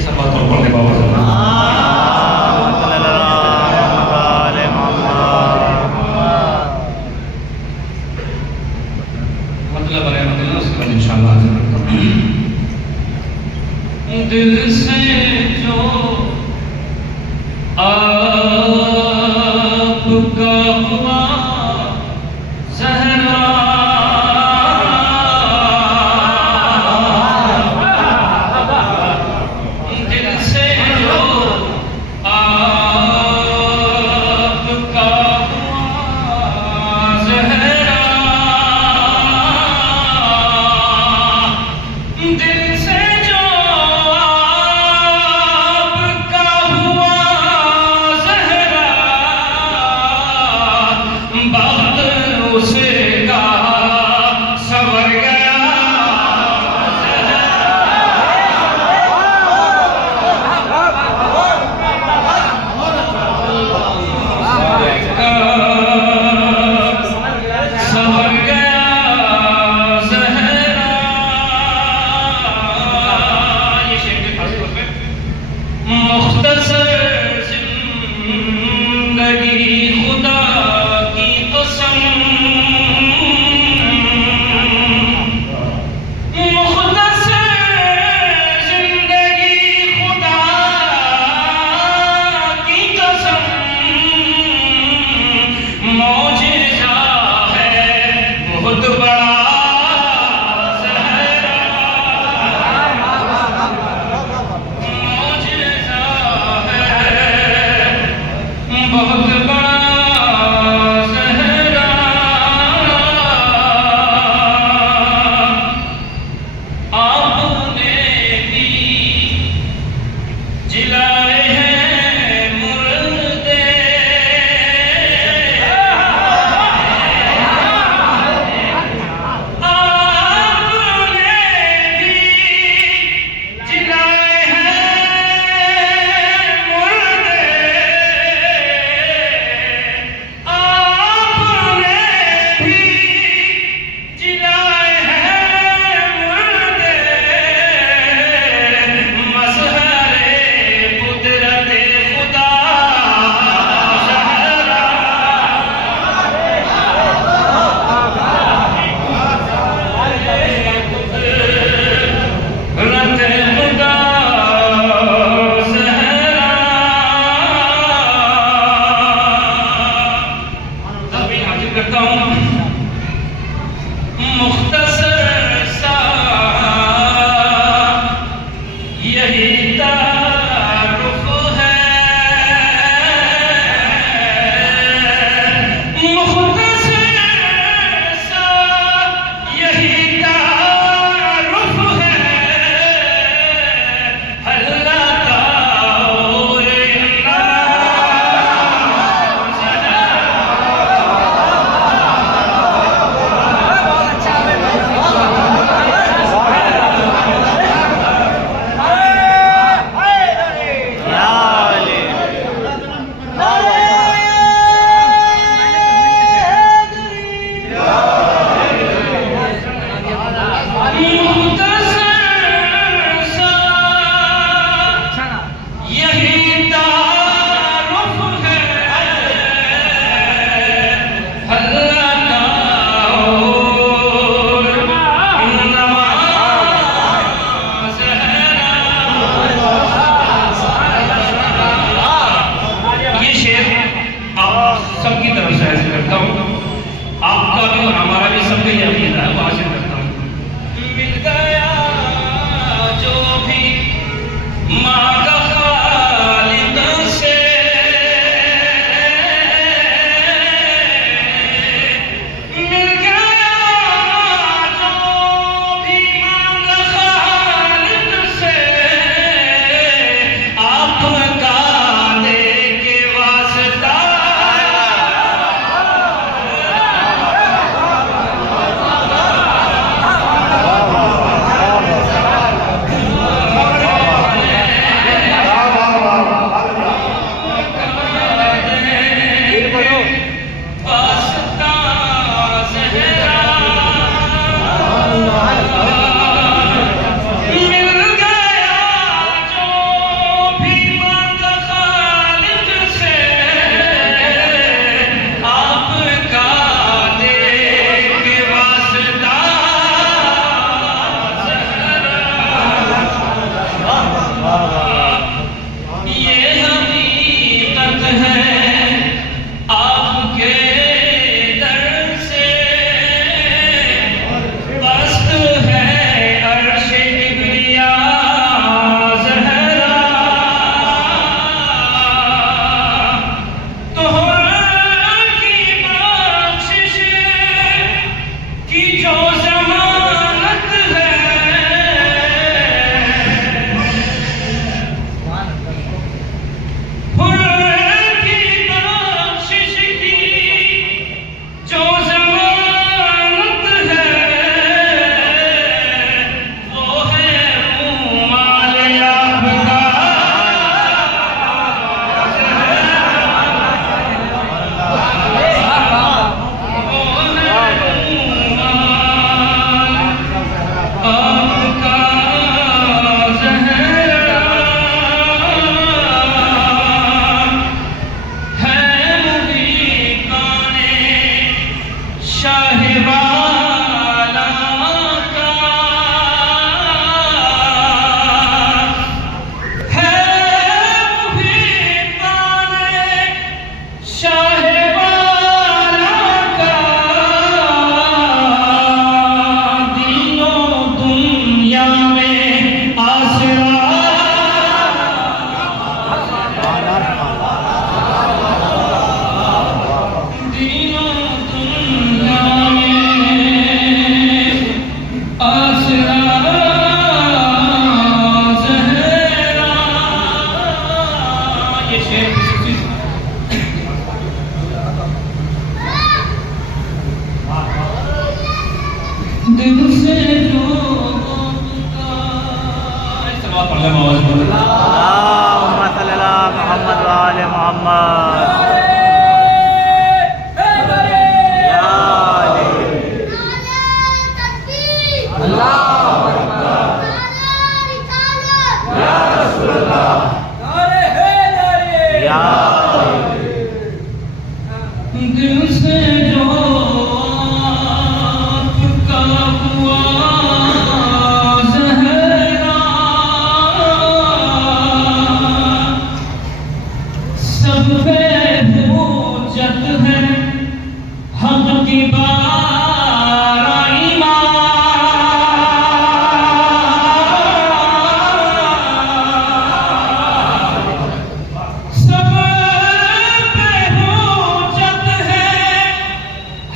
salvatore con le paure. मतलब है मतलब उसके बाद इंशाल्लाह दिल से जो आपका हुआ ज़हरा दिल से जो आपका हुआ ज़हरा दिल से जो आपका हुआ ज़हरा वक्त उसका सवर गया सवर गया ज़हरा ये शेर के खास तौर पे मुख्तसर जिंदगी खुदा की कसम मुख्तसर जिंदगी खुदा की कसम मौजिज़ा है बहुत बड़ा ज़हरा मौजिज़ा है बहुत बड़ा ज़हरा आपने भी जिलाए हैं मुर्दे आपने भी जिलाए हैं मुर्दे आपने भी जिलाए हैं मुर्दे मज़हरे कुदरत खुदा ज़हरा कुदरत खुदा ज़हरा तस्बीह हासिल करता हूँ मुख्तसर सा यही तारुफ है मुख्तसर सा यही तारुफ है अल्लाह ताओरे सलवात पढ़ ले आवाज में। अल्लाहुम्मा सल्ली अला मुहम्मद व आले मुहम्मद। या दिल से जो आपका हुआ ज़हरा, सब पे हुज्जत है हक़ की बाराई माँ। सब पे हुज्जत है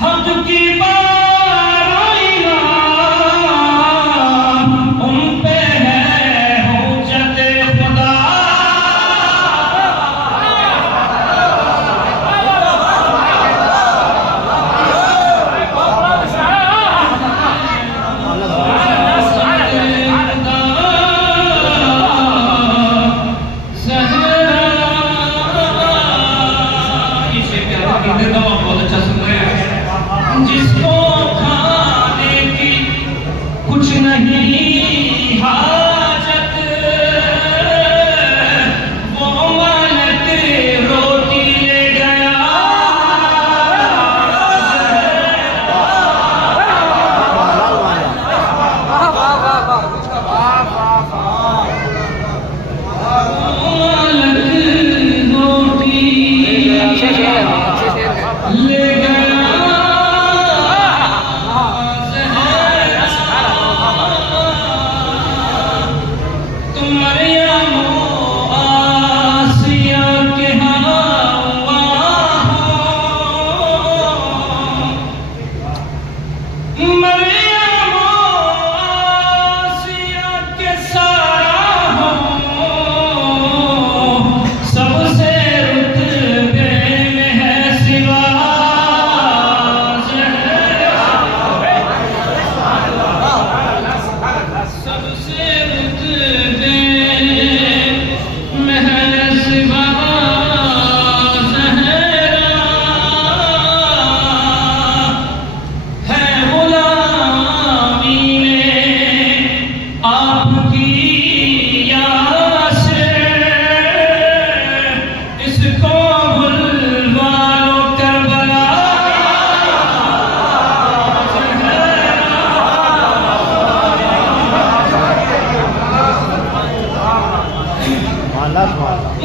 हक़ की बाराई माँ, उन पे है हुज्जत खुदा। जिसको खाने की कुछ नहीं हाजत, वो मालक रोटी ले गया। मालक रोटी ले गया।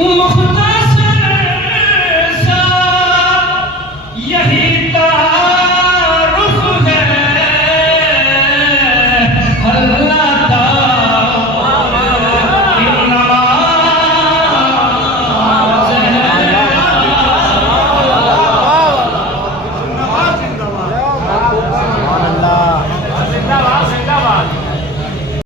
मुख्तसर सा यही